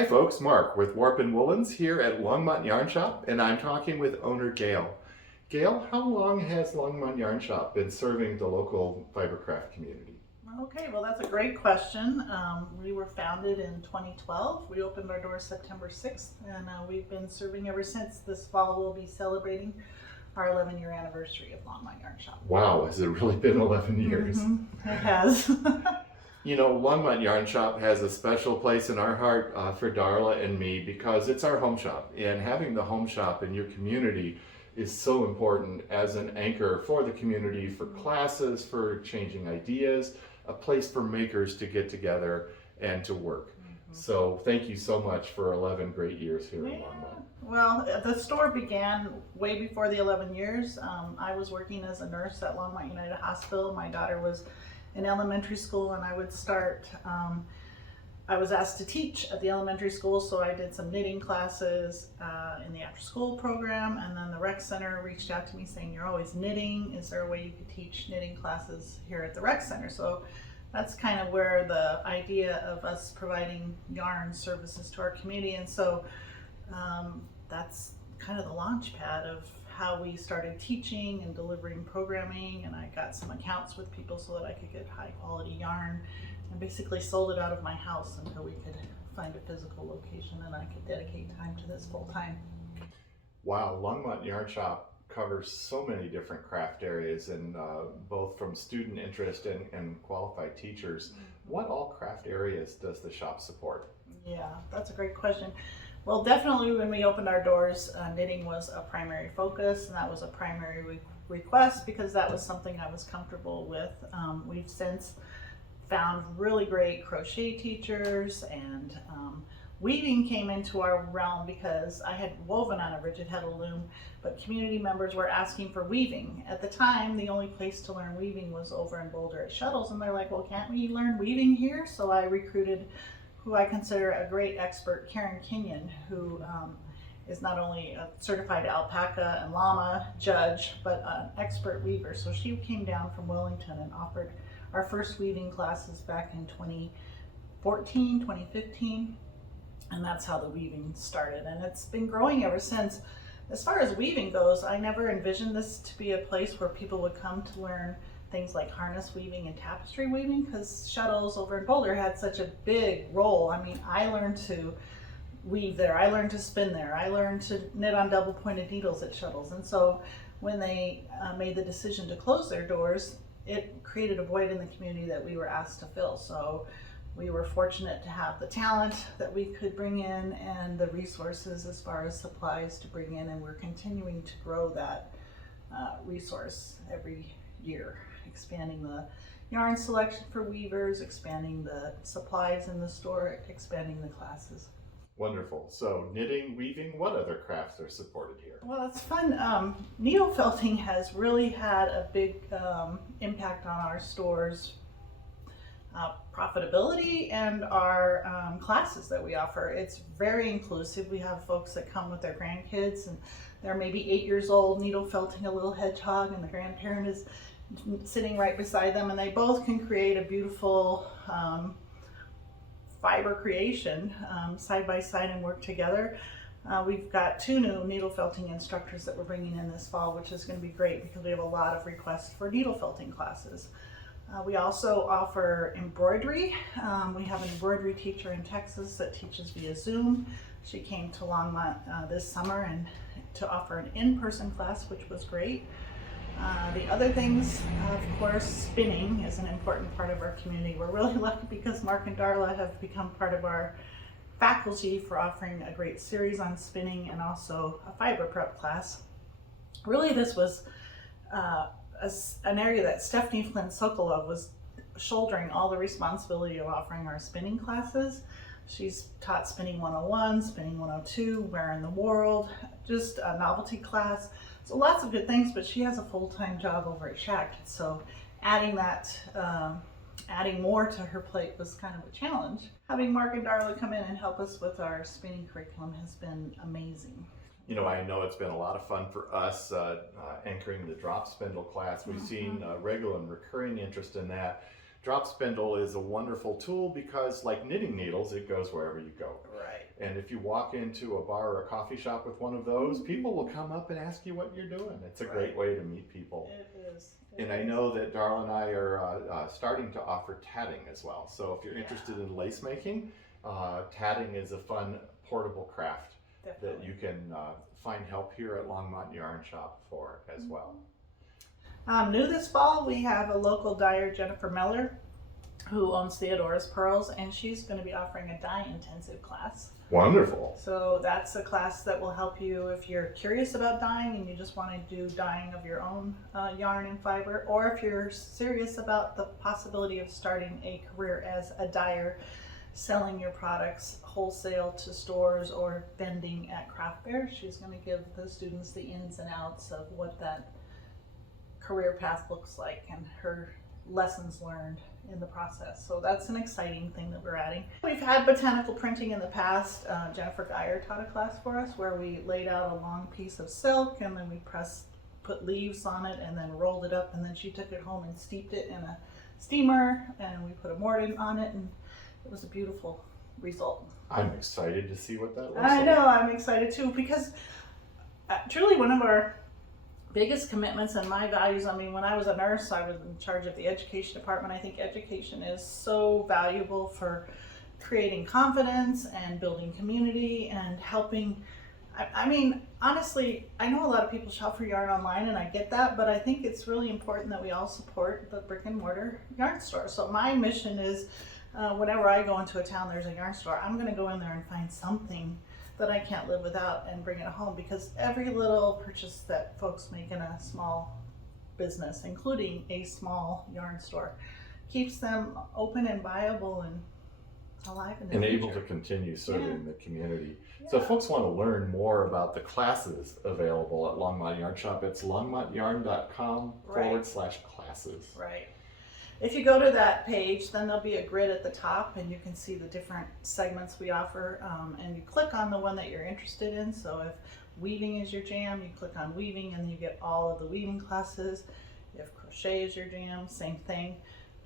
Hi folks, Mark with Warp and Woolens here at Longmont Yarn Shop, and I'm talking with owner Gail. Gail, how long has Longmont Yarn Shop been serving the local fibercraft community? Okay, well, that's a great question. We were founded in 2012. We opened our doors September 6th, and we've been serving ever since. This fall, we'll be celebrating our 11-year anniversary of Longmont Yarn Shop. Wow, has it really been 11 years? It has. You know, Longmont Yarn Shop has a special place in our heart for Darla and me because it's our home shop. And having the home shop in your community is so important as an anchor for the community, for classes, for changing ideas, a place for makers to get together and to work. So thank you so much for 11 great years here in Longmont. Well, the store began way before the 11 years. I was working as a nurse at Longmont United Hospital. My daughter was in elementary school, and I would start, I was asked to teach at the elementary school, so I did some knitting classes in the after school program, and then the rec center reached out to me saying, you're always knitting, is there a way you could teach knitting classes here at the rec center? So that's kind of where the idea of us providing yarn services to our community, and so that's kind of the launch pad of how we started teaching and delivering programming, and I got some accounts with people so that I could get high quality yarn, and basically sold it out of my house until we could find a physical location and I could dedicate time to this full time. Wow, Longmont Yarn Shop covers so many different craft areas, and both from student interest and qualified teachers. What all craft areas does the shop support? Yeah, that's a great question. Well, definitely when we opened our doors, knitting was a primary focus, and that was a primary request because that was something I was comfortable with. We've since found really great crochet teachers, and weaving came into our realm because I had woven on a rigid heddle loom, but community members were asking for weaving. At the time, the only place to learn weaving was over in Boulder at Shuttles, and they're like, well, can't we learn weaving here? So I recruited who I consider a great expert, Karen Kenyon, who is not only a certified alpaca and llama judge, but an expert weaver. So she came down from Wellington and offered our first weaving classes back in 2014, 2015. And that's how the weaving started. And it's been growing ever since. As far as weaving goes, I never envisioned this to be a place where people would come to learn things like harness weaving and tapestry weaving, because Shuttles over in Boulder had such a big role. I mean, I learned to weave there, I learned to spin there, I learned to knit on double pointed needles at Shuttles. And so when they made the decision to close their doors, it created a void in the community that we were asked to fill. So we were fortunate to have the talent that we could bring in and the resources as far as supplies to bring in, and we're continuing to grow that resource every year, expanding the yarn selection for weavers, expanding the supplies in the store, expanding the classes. Wonderful. So knitting, weaving, what other crafts are supported here? Well, it's fun. Needle felting has really had a big impact on our store's profitability and our classes that we offer. It's very inclusive. We have folks that come with their grandkids, and they're maybe 8 years old needle felting a little hedgehog, and the grandparent is sitting right beside them, and they both can create a beautiful fiber creation side by side and work together. We've got 2 new needle felting instructors that we're bringing in this fall, which is going to be great because we have a lot of requests for needle felting classes. We also offer embroidery. We have an embroidery teacher in Texas that teaches via Zoom. She came to Longmont this summer and to offer an in-person class, which was great. The other things, of course, spinning is an important part of our community. We're really lucky because Mark and Darla have become part of our faculty for offering a great series on spinning and also a fiber prep class. Really, this was an area that Stephanie Flynn Sokolov was shouldering all the responsibility of offering our spinning classes. She's taught Spinning 101, Spinning 102, Where in the World, just a novelty class. So lots of good things, but she has a full-time job over at Shack. So adding that, adding more to her plate was kind of a challenge. Having Mark and Darla come in and help us with our spinning curriculum has been amazing. You know, I know it's been a lot of fun for us anchoring the drop spindle class. We've seen regular and recurring interest in that. Drop spindle is a wonderful tool because, like knitting needles, it goes wherever you go. Right. And if you walk into a bar or a coffee shop with one of those, people will come up and ask you what you're doing. It's a great way to meet people. It is. And I know that Darla and I are starting to offer tatting as well. So if you're interested in lace making, tatting is a fun portable craft that you can find help here at Longmont Yarn Shop for as well. New this fall, we have a local dyer, Jennifer Miller, who owns Theodora's Pearls, and she's going to be offering a dye intensive class. Wonderful. So that's a class that will help you if you're curious about dyeing and you just want to do dyeing of your own yarn and fiber, or if you're serious about the possibility of starting a career as a dyer, selling your products wholesale to stores or vending at craft fairs. She's going to give the students the ins and outs of what that career path looks like and her lessons learned in the process. So that's an exciting thing that we're adding. We've had botanical printing in the past. Jennifer Geyer taught a class for us where we laid out a long piece of silk and then we put leaves on it and then rolled it up, and then she took it home and steeped it in a steamer and we put a mordant on it, and it was a beautiful result. I'm excited to see what that looks like. I know, I'm excited too, because truly one of our biggest commitments and my values, I mean, when I was a nurse, I was in charge of the education department. I think education is so valuable for creating confidence and building community and helping. I mean, honestly, I know a lot of people shop for yarn online and I get that, but I think it's really important that we all support the brick and mortar yarn store. So my mission is whenever I go into a town, there's a yarn store, I'm gonna go in there and find something that I can't live without and bring it home, because every little purchase that folks make in a small business, including a small yarn store, keeps them open and viable and alive in the and future. able to continue serving the community. Yeah. So if folks want to learn more about the classes available at Longmont Yarn Shop, it's longmontyarn.com/classes. Right. If you go to that page, then there'll be a grid at the top and you can see the different segments we offer, and you click on the one that you're interested in. So if weaving is your jam, you click on weaving and you get all of the weaving classes. If crochet is your jam, same thing.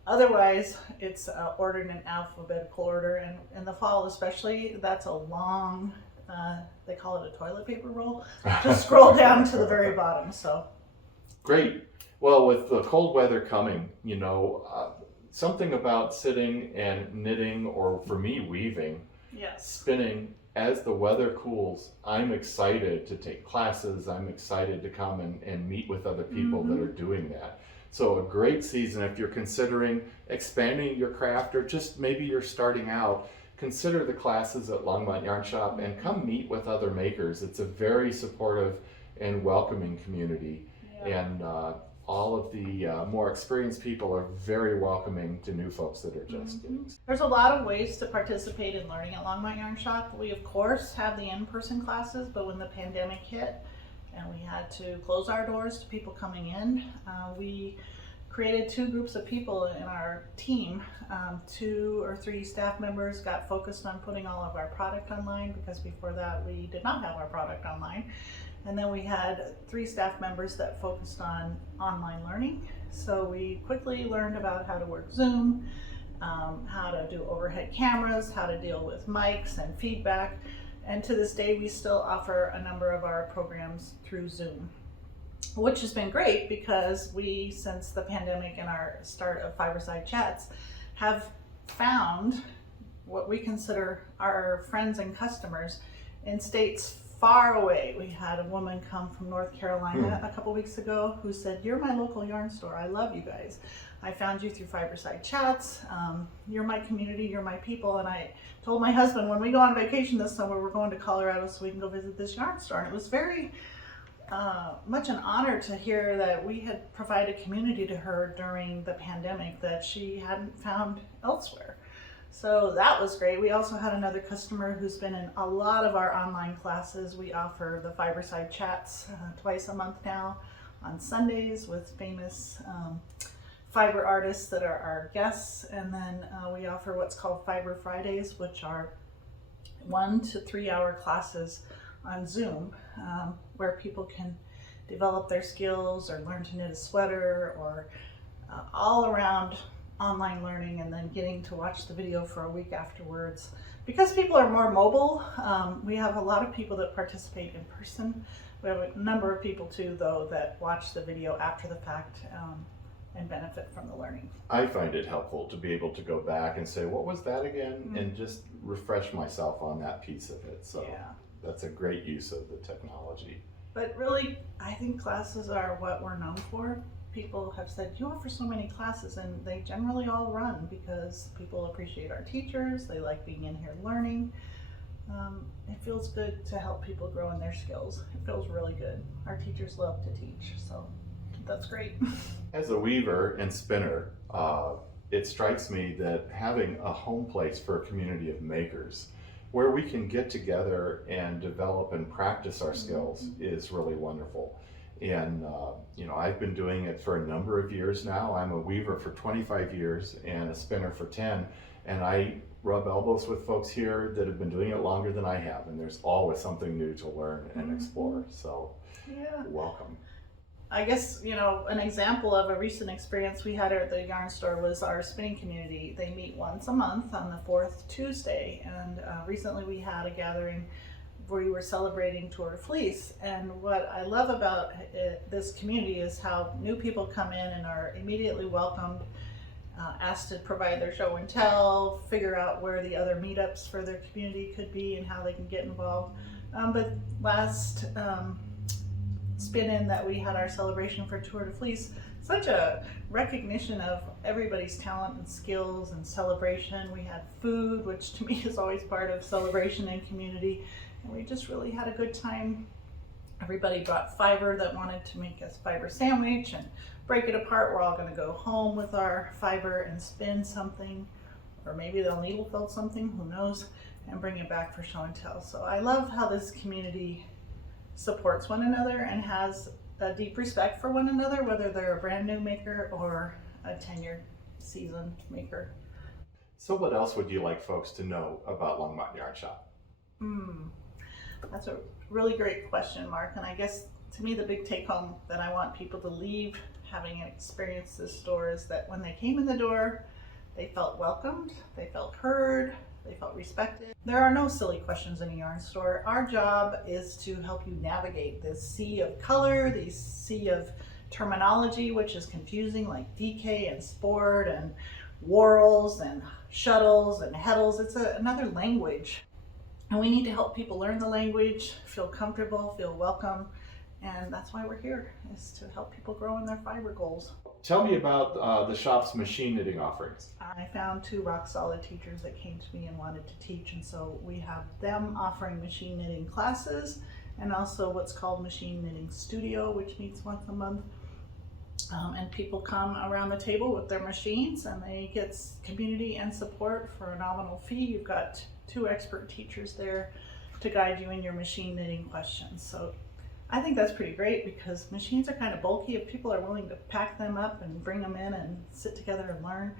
Otherwise, it's ordered in alphabetical order, and in the fall especially, that's a long, they call it a toilet paper roll, to scroll down to the very bottom. So Great. Well, with the cold weather coming, something about sitting and knitting, or for me, weaving, yes, spinning, as the weather cools, I'm excited to take classes. I'm excited to come and meet with other people that are doing that. So a great season if you're considering expanding your craft, or just maybe you're starting out, consider the classes at Longmont Yarn Shop and come meet with other makers. It's a very supportive and welcoming community. Yeah. And all of the more experienced people are very welcoming to new folks that are just getting started. There's a lot of ways to participate in learning at Longmont Yarn Shop. We of course have the in-person classes, but when the pandemic hit and we had to close our doors to people coming in, we created two groups of people in our team. 2 or 3 staff members got focused on putting all of our product online, because before that we did not have our product online. And then we had 3 staff members that focused on online learning. So we quickly learned about how to work Zoom, how to do overhead cameras, how to deal with mics and feedback. And to this day, we still offer a number of our programs through Zoom, which has been great because we, since the pandemic and our start of Fiberside Chats, have found what we consider our friends and customers in states far away. We had a woman come from North Carolina a couple weeks ago who said, "You're my local yarn store. I love you guys. I found you through Fiberside Chats. You're my community, you're my people." And I told my husband, when we go on vacation this summer, we're going to Colorado so we can go visit this yarn store. And it was very much an honor to hear that we had provided community to her during the pandemic that she hadn't found elsewhere. So that was great. We also had another customer who's been in a lot of our online classes. We offer the Fiberside Chats twice a month now on Sundays with famous fiber artists that are our guests. And then we offer what's called Fiber Fridays, which are 1 to 3 hour classes on Zoom, where people can develop their skills or learn to knit a sweater, or all around online learning, and then getting to watch the video for a week afterwards because people are more mobile, we have a lot of people that participate in person. We have a number of people too, though, that watch the video after the fact and benefit from the learning. I find it helpful to be able to go back and say, what was that again? Mm-hmm. And just refresh myself on that piece of it. So Yeah. that's a great use of the technology. But really, I think classes are what we're known for. People have said, you offer so many classes, and they generally all run because people appreciate our teachers, they like being in here learning. It feels good to help people grow in their skills. It feels really good. Our teachers love to teach, so that's great. As a weaver and spinner, it strikes me that having a home place for a community of makers where we can get together and develop and practice our skills is really wonderful. And I've been doing it for a number of years now. I'm a weaver for 25 years and a spinner for 10, and I rub elbows with folks here that have been doing it longer than I have, and there's always something new to learn and explore. So Yeah. welcome. I guess, an example of a recent experience we had at the yarn store was our spinning community. They meet once a month on the fourth Tuesday, and recently we had a gathering where we were celebrating Tour de Fleece. And what I love about this community is how new people come in and are immediately welcomed, asked to provide their show and tell, figure out where the other meetups for their community could be and how they can get involved. But last spin-in that we had our celebration for Tour de Fleece, such a recognition of everybody's talent and skills and celebration. We had food, which to me is always part of celebration and community, and we just really had a good time. Everybody brought fiber that wanted to make us fiber sandwich and break it apart. We're all going to go home with our fiber and spin something, or maybe they'll needle felt something, who knows, and bring it back for show and tell. So I love how this community supports one another and has a deep respect for one another, whether they're a brand new maker or a tenured seasoned maker. So what else would you like folks to know about Longmont Yarn Shop? That's a really great question, Mark. And I guess to me, the big take home that I want people to leave having experienced this store is that when they came in the door, they felt welcomed, they felt heard, they felt respected. There are no silly questions in a yarn store. Our job is to help you navigate this sea of color, this sea of terminology, which is confusing, like DK and sport and whorls and shuttles and heddles. It's another language. And we need to help people learn the language, feel comfortable, feel welcome. And that's why we're here, is to help people grow in their fiber goals. Tell me about the shop's machine knitting offerings. I found 2 rock solid teachers that came to me and wanted to teach, and so we have them offering machine knitting classes and also what's called Machine Knitting Studio, which meets once a month. And people come around the table with their machines and they get community and support for a nominal fee. You've got 2 expert teachers there to guide you in your machine knitting questions. So I think that's pretty great because machines are kind of bulky. If people are willing to pack them up and bring them in and sit together and learn,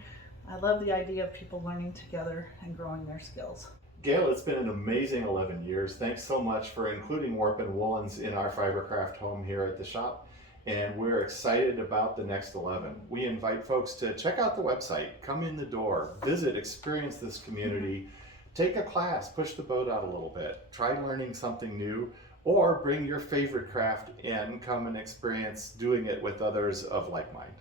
I love the idea of people learning together and growing their skills. Gail, it's been an amazing 11 years. Thanks so much for including warp and woolens in our fibercraft home here at the shop. And we're excited about the next 11. We invite folks to check out the website, come in the door, visit, experience this community, take a class, push the boat out a little bit, try learning something new, or bring your favorite craft and come and experience doing it with others of like mind.